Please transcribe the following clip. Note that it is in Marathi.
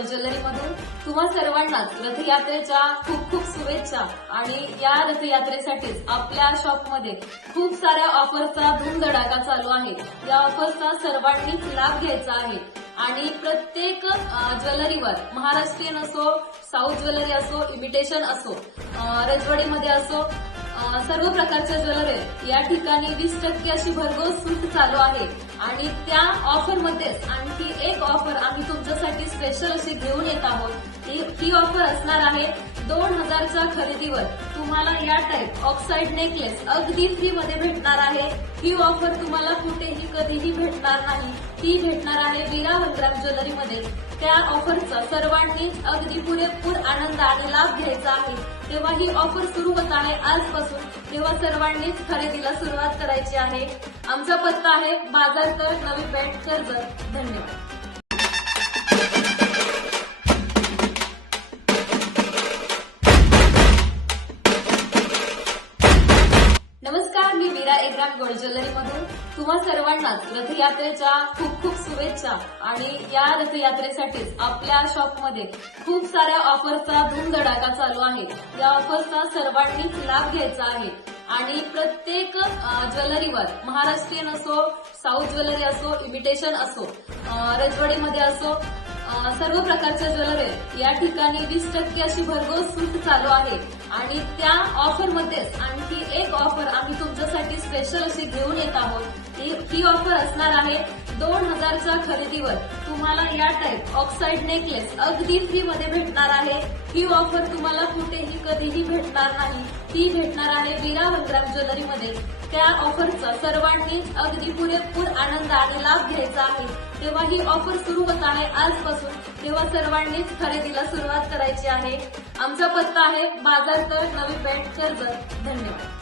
गोल्ड ज्वेलरी मधून तुम्हा सर्वांनाच रथयात्रेच्या खूप खूप शुभेच्छा। आणि या रथयात्रेसाठीच आपल्या शॉपमध्ये खूप साऱ्या ऑफरचा धूमधडाका चालू आहे। या ऑफरचा सर्वांनीच लाभ घ्यायचा आहे आणि प्रत्येक ज्वेलरीवर महाराष्ट्रीयन असो, साऊथ ज्वेलरी असो, इमिटेशन असो, रजवाडीमध्ये असो, सर्व प्रकारच्या ज्वेलरी या ठिकाणी 20% अशी भरघोस सूट चालू आहे। आणि त्या ऑफरमध्येच आणखी एक ऑफर आम्ही तुमच्यासाठी स्पेशल अशी घेऊन येत आहोत। ही ऑफर असणार आहे 2000च्या खरेदीवर तुम्हाला या टाईप ऑक्साइड नेकलेस अगदी फ्री मध्ये भेटणार आहे। ही ऑफर तुम्हाला कुठेही कधीही भेटणार नाही, ती भेटणार आहे वीरा वनग्राम ज्वेलरी मध्ये। त्या ऑफरचा सर्वांनीच अगदी पुरेपूर आनंद आणि लाभ घ्यायचा आहे। तेव्हा ही ऑफर सुरू होत आहे आजपासून, तेव्हा सर्वांनीच खरेदीला सुरुवात करायची आहे। आमचा पत्ता आहे बाजार तळ, नवी पेठ, कर्जत। धन्यवाद। नमस्कार, मी वीरा एग्राम गोल्ड ज्वेलरी मधून तुम्हा सर्वांनाच रथयात्रेच्या खूप खूप शुभेच्छा। आणि या रथयात्रेसाठीच आपल्या शॉपमध्ये खूप साऱ्या ऑफरचा धूमधडाका चालू आहे। या ऑफरचा सर्वांनीच लाभ घ्यायचा आहे आणि प्रत्येक ज्वेलरीवर महाराष्ट्रीयन असो, साऊथ ज्वेलरी असो, इमिटेशन असो, रजवाडीमध्ये असो, सर्व प्रकारच्या ज्वेलरी या ठिकाणी 20% अशी भरघोस सूट चालू आहे। आणि त्या ऑफरमध्येच आणखी एक ऑफर आम्ही तुमच्यासाठी स्पेशल अशी घेऊन येत आहोत। ही ऑफर असणार आहे 2000च्या खरेदीवर तुम्हाला या टाईप ऑक्साइड नेकलेस अगदी फ्री मध्ये भेटणार आहे। ही ऑफर तुम्हाला कुठेही कधीही भेटणार नाही, ती भेटणार आहे वीरा वनग्राम ज्वेलरी मध्ये। त्या ऑफरचा सर्वांनीच अगदी पुरेपूर आनंद आणि लाभ घ्यायचा आहे। तेव्हा ही ऑफर सुरू होत आहे आजपासून, तेव्हा सर्वांनीच खरेदीला सुरुवात करायची आहे। आमचा पत्ता आहे बाजार तळ, नवी पेठ, कर्जत। धन्यवाद।